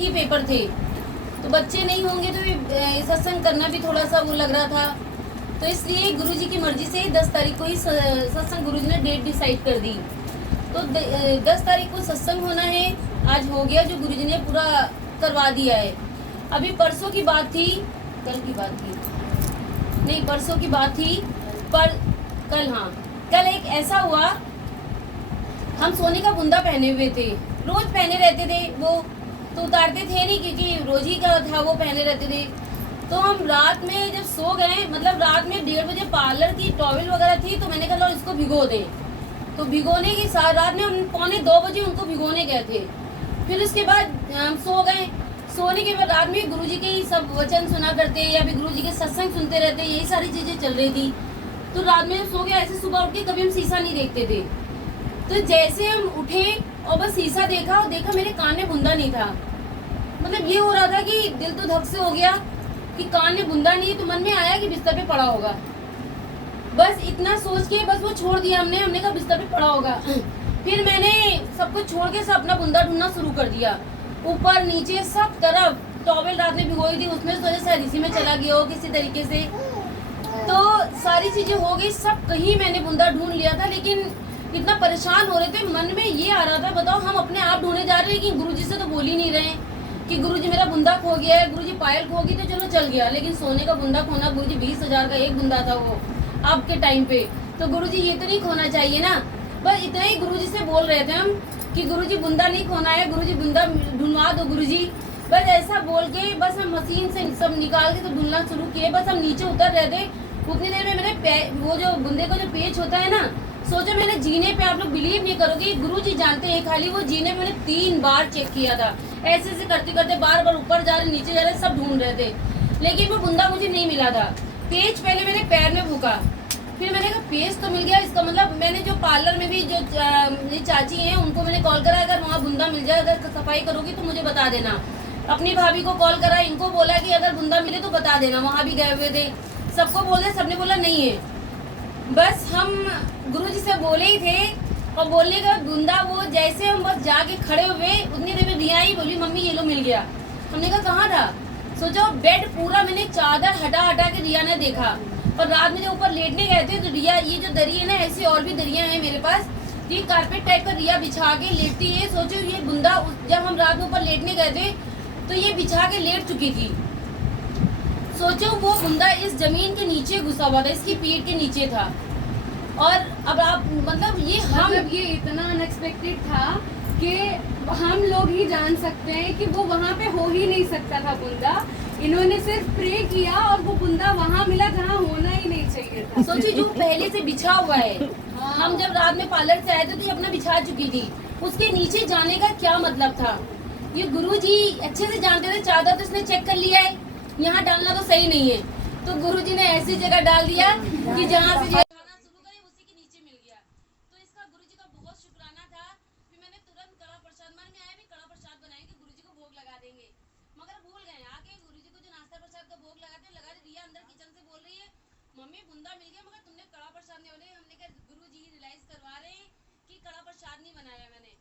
ही paper थे, तो बच्चे नहीं होंगे तो सत्संग करना भी थोड़ा सा वो लग रहा था। तो इसलिए गुरुजी की मर्जी से 10 तारीख को ही सत्संग गुरुजी ने डेट डिसाइड कर दी। तो 10 तारीख को सत्संग होना है। आज हो गया, जो गुरुजी ने पूरा करवा दिया है। अभी परसों की बात थी, कल की बात थी नहीं, परसों की बात थी, पर कल, हाँ कल एक ऐसा हुआ, हम सोने का बुंदा पहने हुए थे, रोज पहने रहते थे वो, तो उतारते थे नहीं क्योंकि रोज ही का था वो पहने रहते थे। तो हम रात में जब सो गए, मतलब रात में 1:30 बजे पार्लर की टॉवल वगैरह थी, तो मैंने कहा लो इसको भिगो दे। तो भिगोने की रात में हम 1:45 बजे उनको भिगोने गए थे। फिर उसके बाद हम सो गए। सोने के बाद रात में गुरुजी के ही सब वचन सुना करते या फिर गुरुजी के सत्संग सुनते रहते, यही सारी चीजें चल रही थी। तो रात में सो गया, ऐसे सुबह उठ के कभी हम शीशा नहीं देखते थे। तो जैसे हम उठे और बस शीशा देखा, और देखा मेरे कान में बुंदा नहीं था। मतलब ये हो रहा था कि दिल तो धक से हो गया कि कान में बुंदा नहीं, तो मन में आया कि बिस्तर पे पड़ा होगा। बस इतना सोच के बस वो छोड़ दिया हमने कहा बिस्तर पे पड़ा होगा। फिर मैंने सब कुछ छोड़ के सब अपना बुंदा ढूंढना शुरू कर दिया, ऊपर नीचे सब तरफ। टॉवेल रात में भिगोई थी, उसमें सोचा शायद इसी में चला गया हो किसी तरीके से। तो सारी चीजें हो गई, सब कहीं मैंने बुंदा ढूंढ लिया था, लेकिन इतना परेशान हो रहे थे, मन में ये आ रहा था, बताओ हम अपने आप ढूंढने जा रहे हैं, लेकिन गुरुजी से तो बोल ही नहीं रहे कि गुरुजी मेरा बुंदा खो गया है, गुरुजी पायल खो गई तो चलो चल गया, लेकिन सोने का बुंदा खोना, गुरुजी 20,000 का एक बुंदा था वो आपके टाइम पे, तो गुरुजी ये तो नहीं खोना चाहिए ना। बस इतना ही गुरुजी से बोल रहे थे हम कि गुरुजी बुंदा नहीं खोना है, गुरुजी बुंदा ढूंढवा दो गुरुजी। बस ऐसा बोल के बस हम मशीन से सब निकाल के तो ढूंढना शुरू किए। बस हम नीचे उतर रहे थे, उतनी देर में मैंने वो जो बुंदे का जो पेच होता है ना, सोचा मैंने जीने पे, आप लोग बिलीव नहीं करोगे, गुरुजी जानते हैं, खाली वो जीने पे मैंने 3 बार चेक किया था। ऐसे ऐसे करते करते बार बार ऊपर जा रहे नीचे जा रहे, सब ढूंढ रहे थे, लेकिन वो बुंदा मुझे नहीं मिला था। पेच पहले मैंने पैर में फूका, फिर मैंने कहा पेज तो मिल गया, इसका मतलब मैंने जो पार्लर में भी जो चाची हैं उनको मैंने कॉल करा, अगर वहाँ बुंदा मिल जाए, अगर सफाई करोगी तो मुझे बता देना। अपनी भाभी को कॉल करा, इनको बोला कि अगर बुंदा मिले तो बता देना, वहाँ भी गए हुए थे, सबको बोले, सबने बोला नहीं है। बस हम गुरुजी से बोले ही थे, और बोलने का बुंदा वो जैसे हम बस जाके खड़े हुए, उतनी देर में रिया ही बोली मम्मी ये लो मिल गया। हमने कहा कहाँ था, सोचो बेड पूरा मैंने चादर हटा हटा के रिया ने देखा। और रात में जब ऊपर लेटने गए थे तो रिया, ये जो दरी है ना, ऐसी और भी दरियां हैं मेरे पास, ये कारपेट टाइप का रिया बिछा के लेटती है। सोचो ये बुंदा जब हम रात में ऊपर लेटने गए थे तो ये बिछा के लेट चुकी थी। सोचो वो बुंदा इस जमीन के नीचे घुसा हुआ था, इसकी पीठ के नीचे था। और अब आप मतलब ये इतना अनएक्सपेक्टेड था कि हम लोग ही जान सकते हैं कि वो वहाँ पे हो ही नहीं सकता था बुंदा। इन्होंने सिर्फ प्रे किया और वो बुंदा वहाँ मिला जहाँ होना ही नहीं चाहिए था। सोचिए जो पहले से बिछा हुआ है। हाँ। हम जब रात में पार्लर से आए थे तो ये अपना बिछा चुकी थी, उसके नीचे जाने का क्या मतलब था। ये गुरुजी अच्छे से जानते थे, चादर तो इसने चेक कर लिया है, यहाँ डालना तो सही नहीं है, तो गुरुजी ने ऐसी जगह डाल दिया कि जहाँ से शुरू करे उसी के नीचे मिल गया। तो इसका गुरुजी का बहुत शुक्राना था। फिर मैंने तुरंत कड़ा प्रसाद, मन में आया भी कड़ा प्रसाद बनाएंगे, गुरुजी को भोग लगा देंगे, मगर भूल गए। आके गुरुजी को जो नाश्ता प्रसाद का भोग लगा दे, रिया अंदर किचन से बोल रही है मम्मी बुंदा मिल गया, मगर तुमने कड़ा प्रसाद नहीं बनाया। हमने कहा गुरुजी रियलाइज करवा रहे हैं कि कड़ा प्रसाद नहीं बनाया मैंने,